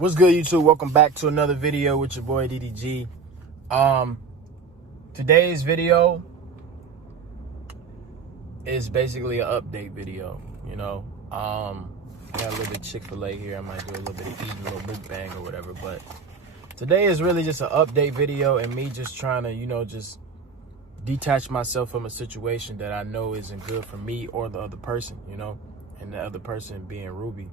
What's good, YouTube? Welcome back to another video with your boy DDG. Today's video is basically an update video. Got a little bit of Chick-fil-A here. I might do a little bit of eating, a little mukbang or whatever. But today is really just an update video and me just trying to, just detach myself from a situation that I know isn't good for me or the other person, and the other person being Rubi.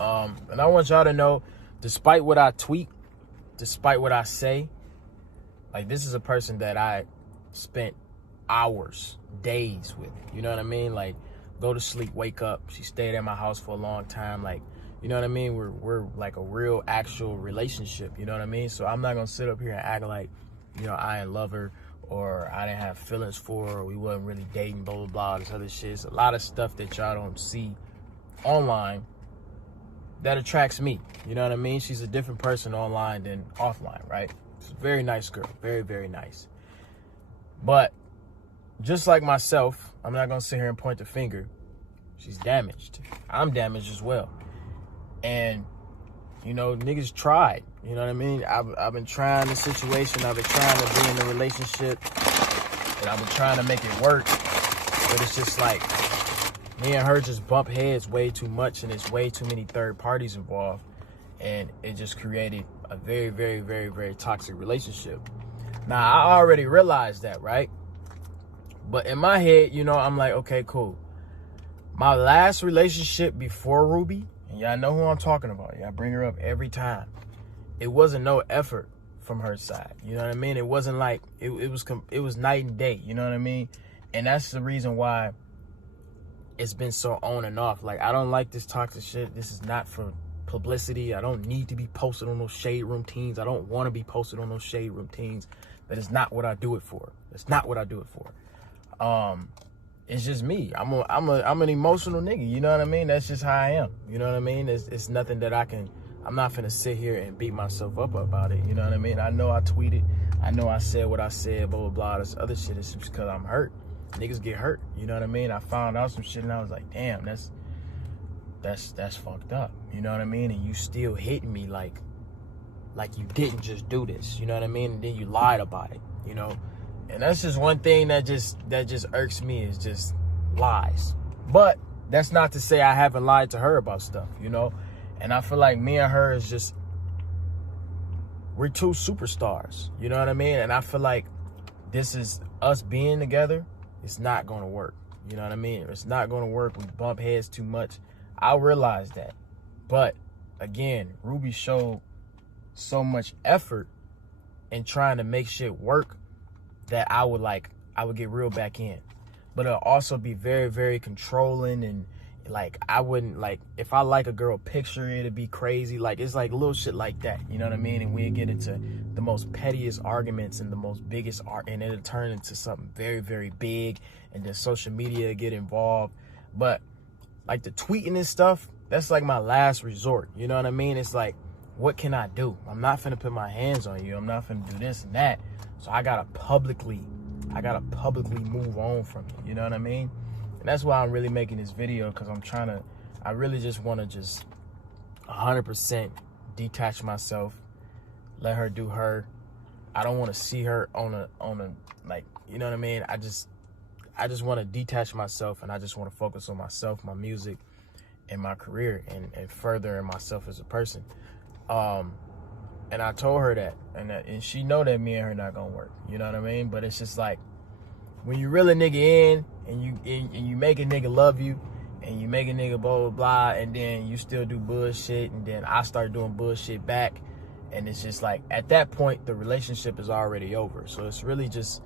And I want y'all to know, despite what I tweet, despite what I say, like, this is a person that I spent hours, days with, you know what I mean? Like, go to sleep, wake up. She stayed at my house for a long time. Like, you know what I mean? We're like a real actual relationship, you know what I mean? So I'm not gonna sit up here and act like, I didn't love her or I didn't have feelings for her or we wasn't really dating, blah, blah, blah, this other shit. It's a lot of stuff that y'all don't see online that attracts me, you know what I mean? She's a different person online than offline, right? She's a very nice girl, very, very nice. But just like myself, I'm not gonna sit here and point the finger. She's damaged. I'm damaged as well. And, niggas tried, you know what I mean? I've been trying the situation, I've been trying to be in a relationship, and I've been trying to make it work, but it's just like, me and her just bump heads way too much, and it's way too many third parties involved, and it just created a very, very, very, very toxic relationship. Now, I already realized that, right? But in my head, I'm like, okay, cool. My last relationship before Rubi, and y'all know who I'm talking about. Y'all bring her up every time. It wasn't no effort from her side. You know what I mean? It wasn't like, it was night and day. You know what I mean? And that's the reason why it's been so on and off. Like, I don't like this toxic shit. This is not for publicity. I don't need to be posted on those shade room teams. I don't want to be posted on those shade room teams. That is not what I do it for. That's not what I do it for. It's just me. I'm an emotional nigga. You know what I mean? That's just how I am. You know what I mean? It's nothing that I'm not finna sit here and beat myself up about it. You know what I mean? I know I tweeted. I know I said what I said, blah, blah, blah. This other shit is just because I'm hurt. Niggas get hurt, you know what I mean? I found out some shit and I was like, damn, that's fucked up, you know what I mean? And you still hitting me like you didn't just do this, you know what I mean? And then you lied about it, And that's just one thing that just irks me, is just lies. But that's not to say I haven't lied to her about stuff, And I feel like me and her is just, we're two superstars, you know what I mean? And I feel like this is us being together. It's not going to work. You know what I mean? It's not going to work. We bump heads too much. I realize that. But, again, Rubi showed so much effort in trying to make shit work that I would get real back in. But it'll also be very, very controlling, and, I wouldn't, if I like a girl picture, it'd be crazy. It's like little shit like that, you know what I mean? And we'd get into the most pettiest arguments and the most biggest and it'll turn into something very, very big, and then social media get involved. But, the tweeting and stuff, that's like my last resort, you know what I mean? It's like, what can I do? I'm not finna put my hands on you. I'm not finna do this and that. So I gotta publicly move on from you, you know what I mean? And that's why I'm really making this video, because I really just want to just 100% detach myself, let her do her. I don't want to see her on a you know what I mean? I just want to detach myself, and I just want to focus on myself, my music, and my career, and furthering myself as a person. And I told her that, and she know that me and her not gonna work, you know what I mean? But it's just like, when you reel a nigga in, and you make a nigga love you, and you make a nigga blah, blah, blah, and then you still do bullshit, and then I start doing bullshit back, and it's just like, at that point, the relationship is already over. So it's really just,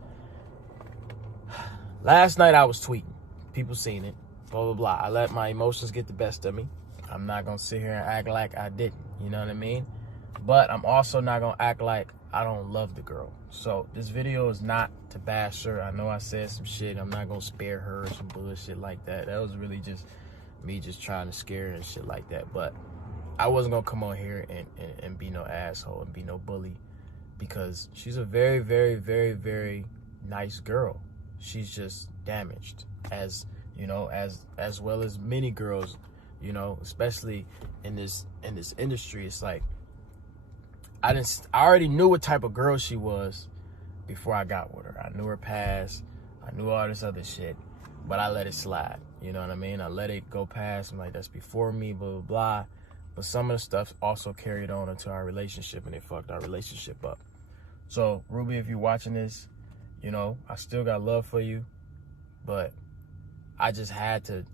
last night I was tweeting. People seen it, blah, blah, blah. I let my emotions get the best of me. I'm not gonna sit here and act like I didn't, you know what I mean? But I'm also not gonna act like I don't love the girl. So this video is not to bash her. I know I said some shit. I'm not gonna spare her or some bullshit like that. That was really just me just trying to scare her and shit like that. But I wasn't gonna come on here and be no asshole and be no bully, because she's a very, very, very, very nice girl. She's just damaged, as well as many girls, you know, especially in this industry. It's like I already knew what type of girl she was before I got with her. I knew her past, I knew all this other shit, but I let it slide. You know what I mean? I let it go past. I'm like, that's before me, blah, blah, blah. But some of the stuff also carried on into our relationship, and it fucked our relationship up. So, Ruby, if you're watching this, you know, I still got love for you, but I just had to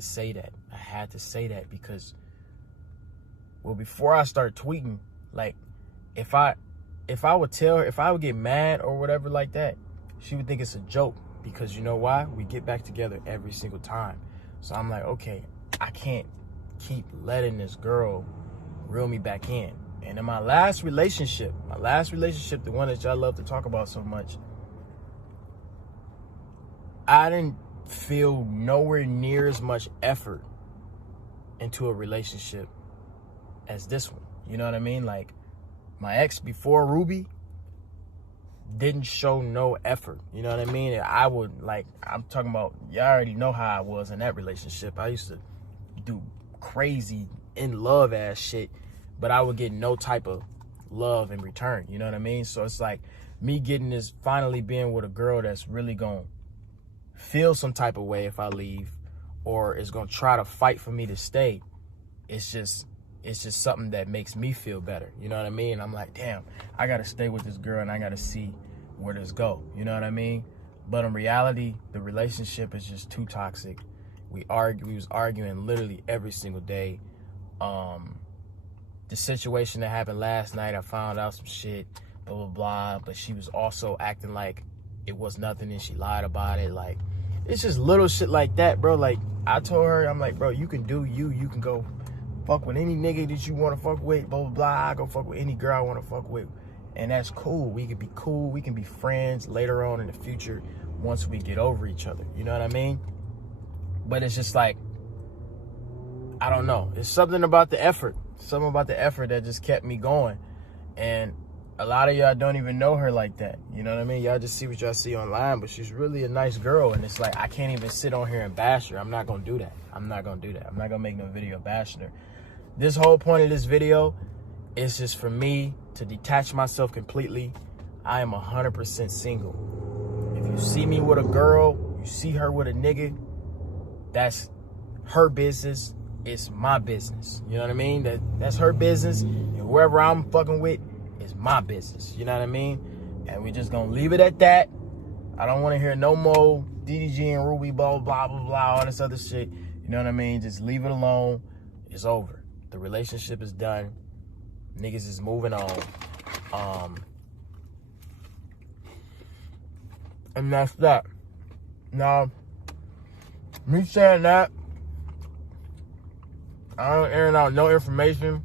say that. I had to say that because, well, before I start tweeting, like, if I would tell her, if I would get mad or whatever like that, she would think it's a joke, because you know why? We get back together every single time. So I'm like, okay, I can't keep letting this girl reel me back in. And in my last relationship, the one that y'all love to talk about so much, I didn't feel nowhere near as much effort into a relationship as this one. You know what I mean? Like, my ex before Ruby didn't show no effort. You know what I mean? I would, like, I'm talking about, y'all already know how I was in that relationship. I used to do crazy in love ass shit, but I would get no type of love in return. You know what I mean? So it's like me getting this, finally being with a girl that's really gonna feel some type of way if I leave, or is gonna try to fight for me to stay. It's just something that makes me feel better. You know what I mean? I'm like, damn, I gotta stay with this girl and I gotta see where this go. You know what I mean? But in reality, the relationship is just too toxic. We was arguing literally every single day. The situation that happened last night, I found out some shit, blah, blah, blah. But she was also acting like it was nothing and she lied about it. Like, it's just little shit like that, bro. Like, I told her, I'm like, bro, you can do you. You can go fuck with any nigga that you want to fuck with, blah, blah, blah. I go fuck with any girl I want to fuck with. And that's cool. We can be cool. We can be friends later on in the future once we get over each other. You know what I mean? But it's just like, I don't know. It's something about the effort. Something about the effort that just kept me going. And a lot of y'all don't even know her like that. You know what I mean? Y'all just see what y'all see online, but she's really a nice girl. And it's like, I can't even sit on here and bash her. I'm not going to do that. I'm not going to do that. I'm not going to make no video bashing her. This whole point of this video is just for me to detach myself completely. I am 100% single. If you see me with a girl, you see her with a nigga, that's her business. It's my business. You know what I mean? That's her business. And whoever I'm fucking with is my business. You know what I mean? And we just gonna leave it at that. I don't want to hear no more DDG and Ruby, blah, blah, blah, blah, all this other shit. You know what I mean? Just leave it alone. It's over. The relationship is done. Niggas is moving on. And that's that. Now, me saying that, I don't airing out no information.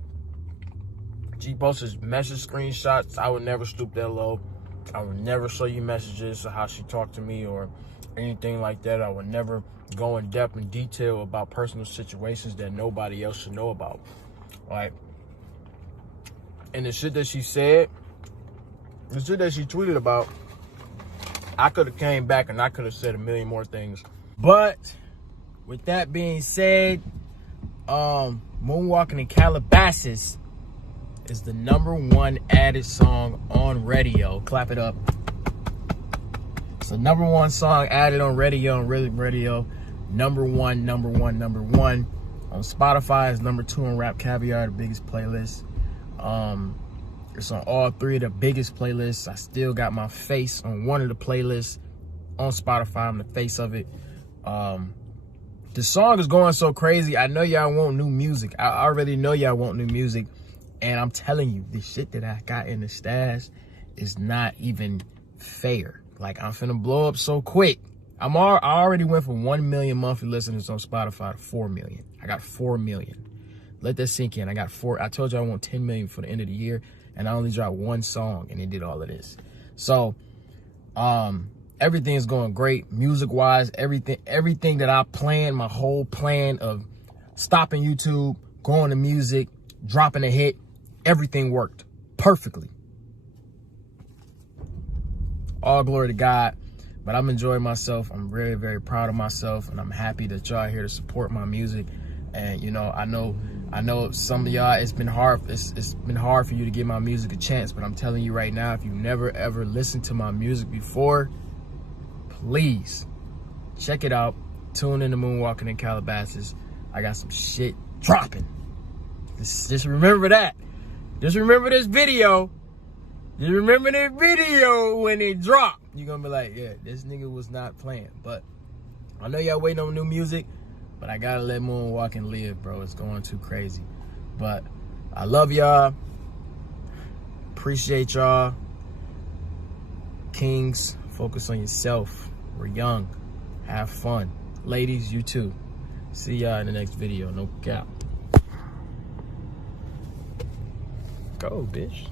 She posted message screenshots. I would never stoop that low. I would never show you messages of how she talked to me or anything like that. I would never go in depth and detail about personal situations that nobody else should know about. Like, and the shit that she said, the shit that she tweeted about, I could have came back and I could have said a million more things. But with that being said, Moonwalking in Calabasas is the #1 added song on radio. Clap it up. It's the #1 song added on radio, on Rhythm Radio. Number one. On Spotify, it's #2 on Rap Caviar, the biggest playlist. It's on all 3 of the biggest playlists. I still got my face on one of the playlists on Spotify. I'm the face of it. The song is going so crazy. I know y'all want new music. I already know y'all want new music. And I'm telling you, the shit that I got in the stash is not even fair. Like, I'm finna blow up so quick. I already went from 1 million monthly listeners on Spotify to 4 million. I got 4 million. Let that sink in. I got 4. I told you I want 10 million for the end of the year. And I only dropped 1 song and it did all of this. So, everything is going great, music-wise. Everything that I planned, my whole plan of stopping YouTube, going to music, dropping a hit, everything worked perfectly. All glory to God. But I'm enjoying myself. I'm very, very proud of myself, and I'm happy that y'all are here to support my music. And you know, I know some of y'all, it's been hard. It's been hard for you to give my music a chance. But I'm telling you right now, if you never ever listened to my music before, please check it out. Tune in to Moonwalking in Calabasas. I got some shit dropping. Just remember that. Just remember this video. Just remember this video when it dropped. You're gonna be like, yeah, this nigga was not playing. But I know y'all waiting on new music, but I gotta let Moonwalking live, bro. It's going too crazy. But I love y'all. Appreciate y'all. Kings, focus on yourself. We're young. Have fun. Ladies, you too. See y'all in the next video. No cap. Go, bitch.